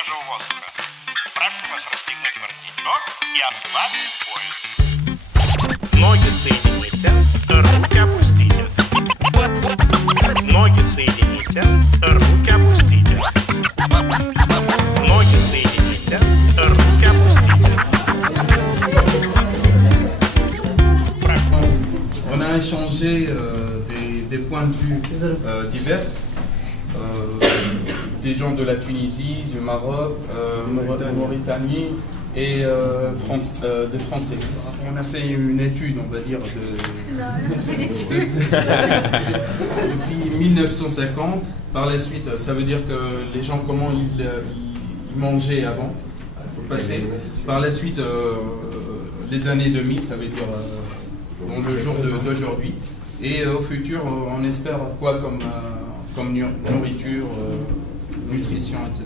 свежего воздуха. Прошу вас расстегнуть воротничок и ослабить пояс. Ноги соедините, руки опустите. Ноги соедините, руки опустите. Ноги соедините, руки опустите. On a échangé des points de vue divers, des gens de la Tunisie, du Maroc, Mauritanie et des Français. On a fait une étude, on va dire, depuis 1950. Par la suite, ça veut dire que les gens, comment ils mangeaient avant, il faut passer. Par la suite, les années 2000, ça veut dire dans le jour d'aujourd'hui. Et au futur, on espère quoi comme nourriture, nutrition, etc.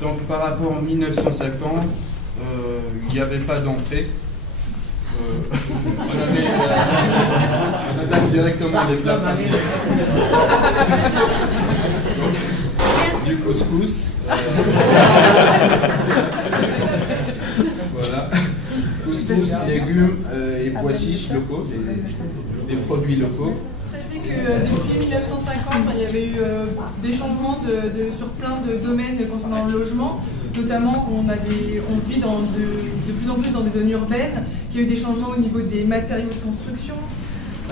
Donc par rapport à 1950, il n'y avait pas d'entrée. On attaque directement les plats principaux. Du couscous. Voilà. Couscous, légumes et pois chiches locaux, des produits locaux. Que depuis 1950, il y avait eu des changements sur plein de domaines concernant le logement, notamment on vit de plus en plus dans des zones urbaines, qu'il y a eu des changements au niveau des matériaux de construction.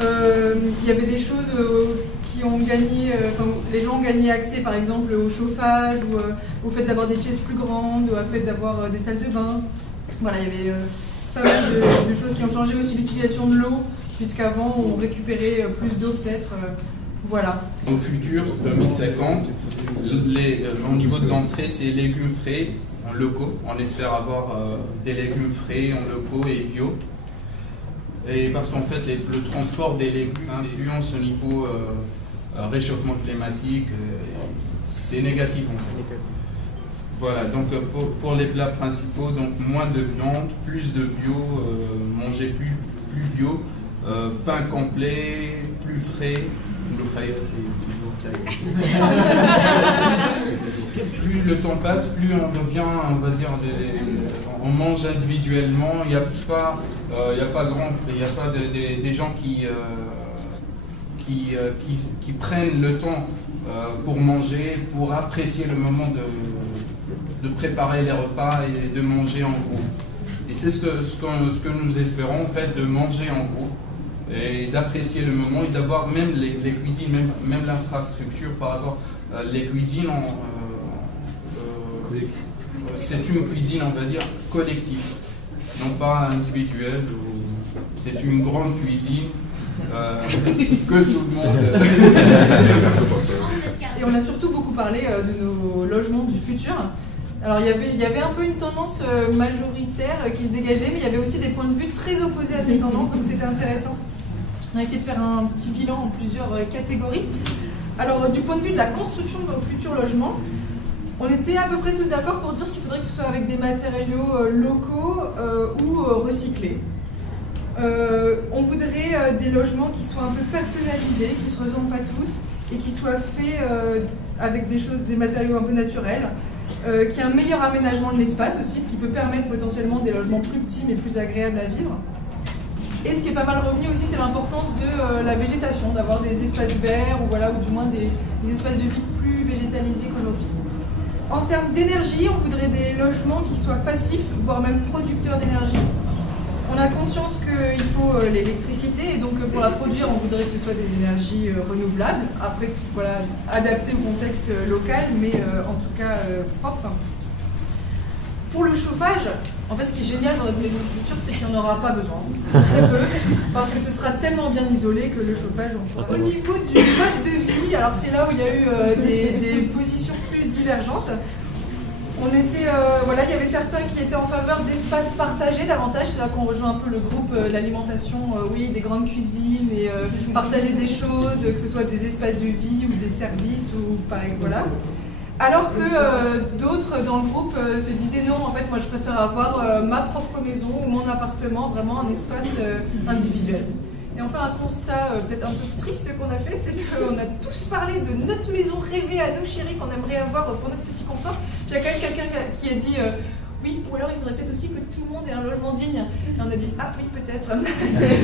Il y avait des choses qui ont gagné, les gens ont gagné accès par exemple au chauffage ou au fait d'avoir des pièces plus grandes, ou au fait d'avoir des salles de bain. Voilà, il y avait pas mal de choses qui ont changé, aussi l'utilisation de l'eau, puisqu'avant on récupérait plus d'eau peut-être, voilà. Au futur, 2050, au niveau de l'entrée, c'est légumes frais en locaux. On espère avoir des légumes frais en locaux et bio. Et parce qu'en fait, le transport des légumes influence au niveau réchauffement climatique, c'est négatif en fait. Voilà, donc pour les plats principaux, donc moins de viande, plus de bio, manger plus bio. Pain complet, plus frais. Le khaïr, c'est toujours ça existe. Plus le temps passe, plus on devient, on va dire, on mange individuellement. Il n'y a pas des gens qui prennent le temps pour manger, pour apprécier le moment de préparer les repas et de manger en groupe. Et c'est ce que nous espérons, en fait, de manger en groupe et d'apprécier le moment et d'avoir même les cuisines, même l'infrastructure par rapport les cuisines. C'est une cuisine, on va dire, collective, non pas individuelle. C'est une grande cuisine que tout le monde... Et on a surtout beaucoup parlé de nos logements du futur. Alors il y avait un peu une tendance majoritaire qui se dégageait, mais il y avait aussi des points de vue très opposés à cette tendance, donc c'était intéressant. On a essayé de faire un petit bilan en plusieurs catégories. Alors du point de vue de la construction de nos futurs logements, on était à peu près tous d'accord pour dire qu'il faudrait que ce soit avec des matériaux locaux ou recyclés. On voudrait des logements qui soient un peu personnalisés, qui ne se ressemblent pas tous, et qui soient faits avec des matériaux un peu naturels. Qui a un meilleur aménagement de l'espace aussi, ce qui peut permettre potentiellement des logements plus petits mais plus agréables à vivre. Et ce qui est pas mal revenu aussi, c'est l'importance de la végétation, d'avoir des espaces verts ou du moins des espaces de vie plus végétalisés qu'aujourd'hui. En termes d'énergie, on voudrait des logements qui soient passifs, voire même producteurs d'énergie. On a conscience qu'il faut l'électricité et donc pour la produire, on voudrait que ce soit des énergies renouvelables, après adaptées au contexte local, mais en tout cas propres. Pour le chauffage, en fait ce qui est génial dans notre maison du futur, c'est qu'il n'y en aura pas besoin, très peu, parce que ce sera tellement bien isolé que le chauffage, on pourra... Au niveau du mode de vie, alors c'est là où il y a eu des positions plus divergentes. Il y avait certains qui étaient en faveur d'espaces partagés davantage, c'est là qu'on rejoint un peu le groupe l'alimentation, des grandes cuisines et partager des choses, que ce soit des espaces de vie ou des services ou pareil, voilà. Alors que d'autres dans le groupe se disaient non, en fait moi je préfère avoir ma propre maison ou mon appartement, vraiment un espace individuel. Et enfin, un constat peut-être un peu triste qu'on a fait, c'est qu'on a tous parlé de notre maison rêvée à nos chéris qu'on aimerait avoir pour notre petit confort. Puis il y a quand même quelqu'un qui a dit oui, ou alors il faudrait peut-être aussi que tout le monde ait un logement digne. Et on a dit ah oui, peut-être.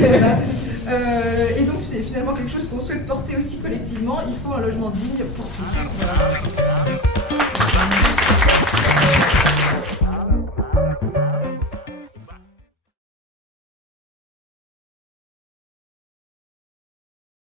Voilà. Et donc c'est finalement quelque chose qu'on souhaite porter aussi collectivement. Il faut un logement digne pour tous. Voilà.